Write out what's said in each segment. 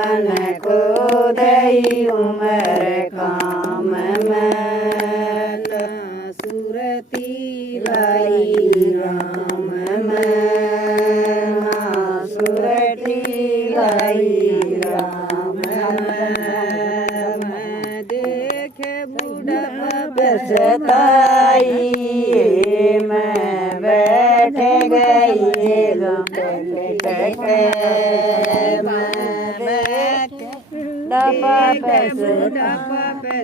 मन को दई उमर काम में सुरती लाई राम में सुरती लाई राम में देखे बूढ़ा बसताई मैं बैठ गई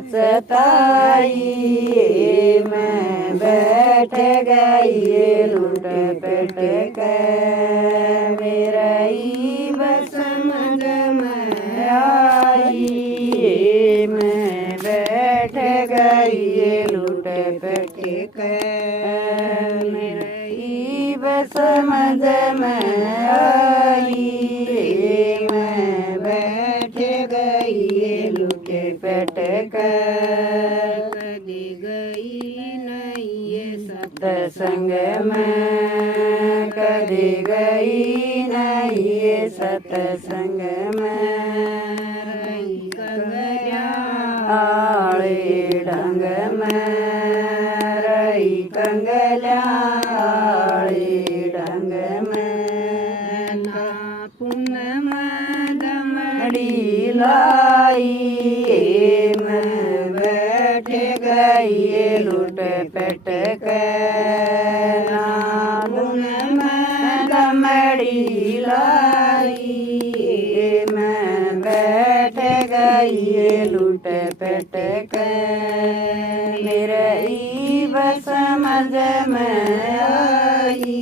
सताई मैं बैठ गई लूट पेट के मेरा ही बस समझ में आई मैं बैठ गई लूट पेट के मेरा ही बस समझ में आई मैं बैठ गई लूट पेट कदी गई नहीं ये सत्संग में कदी गई नहीं ये सत्संग में रही कंगरिया आड़े ढंग में रही कंगलिया आड़े ढंग में ना पुनम दमड़ी लाई मैं बैठ गई लूट पेट के नाम में दमड़ी लाई मैं बैठ गई लूट पेट के मेरे ई बस समझ में आई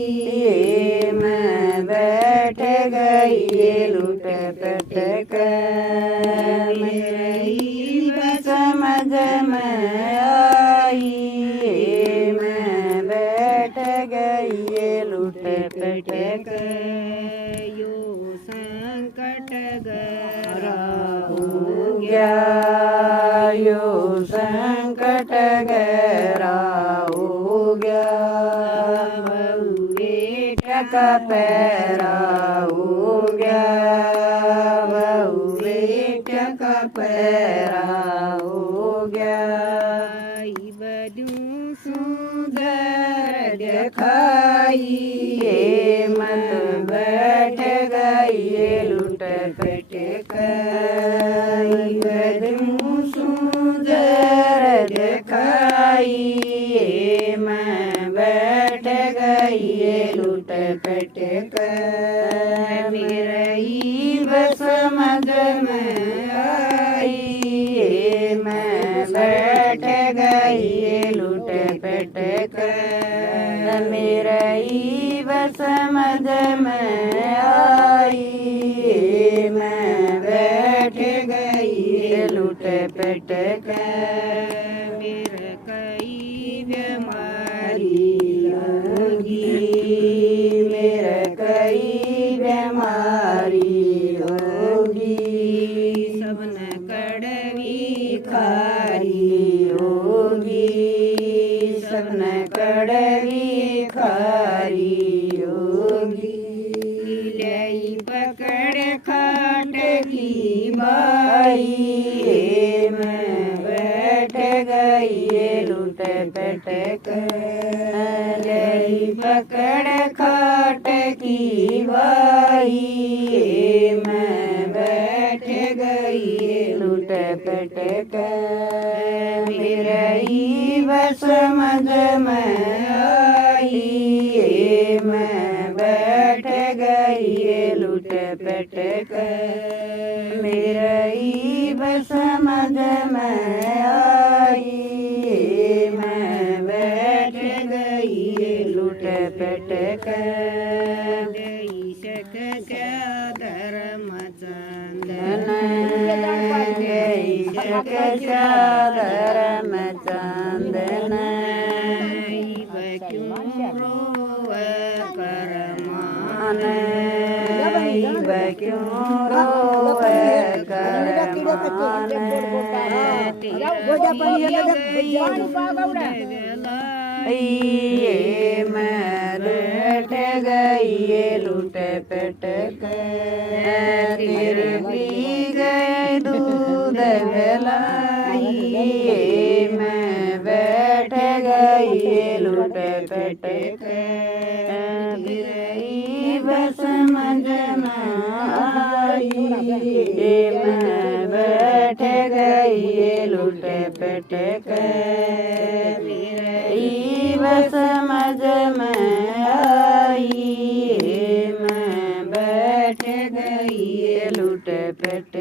मैं बैठ गई लूट पेट के मेरे ही बस समझ में आई मैं बैठ गई लूट पेट के यो संकट गहरा हो गया यो संकट गहरा हो गया बेटा का पैरा हो गया बेटा का पैरा हो गया बदू सुंदर दिखाई मत बैठ गई लूट पेट कई बदू सुंदर दिखाई मैं बैठ गई लूट पेट मेरी बस समझ में आई मैं बैठ गई लूट पेट मेरी बस समझ में आई मैं बैठ गई लूट पेट मेरे कई बीमारी होगी मेरे कई बीमारी होगी सबने कड़वी खारी होगी सबने कड़वी खारी होगी लई पकड़ खाट की बाई मैं बैठ गई लूट पेट लई पकड़ खाट की बाई मैं बैठ गई लूट पेट मेरी बस समझ में आई मैं बैठ गई लूट पेट मेरी बस समझ में आई मैं बैठ गई लूट पेट धर्म चंदन धर्म चंदन क्यों रोव करमान क्यों रोव करमान मैं बैठ गई लूट पेट तेरे गए दूध भलाई मैं बैठ गई लुट पटक गिरई बस मंजना आई मैं बैठ गई लुट पटक गिरई बस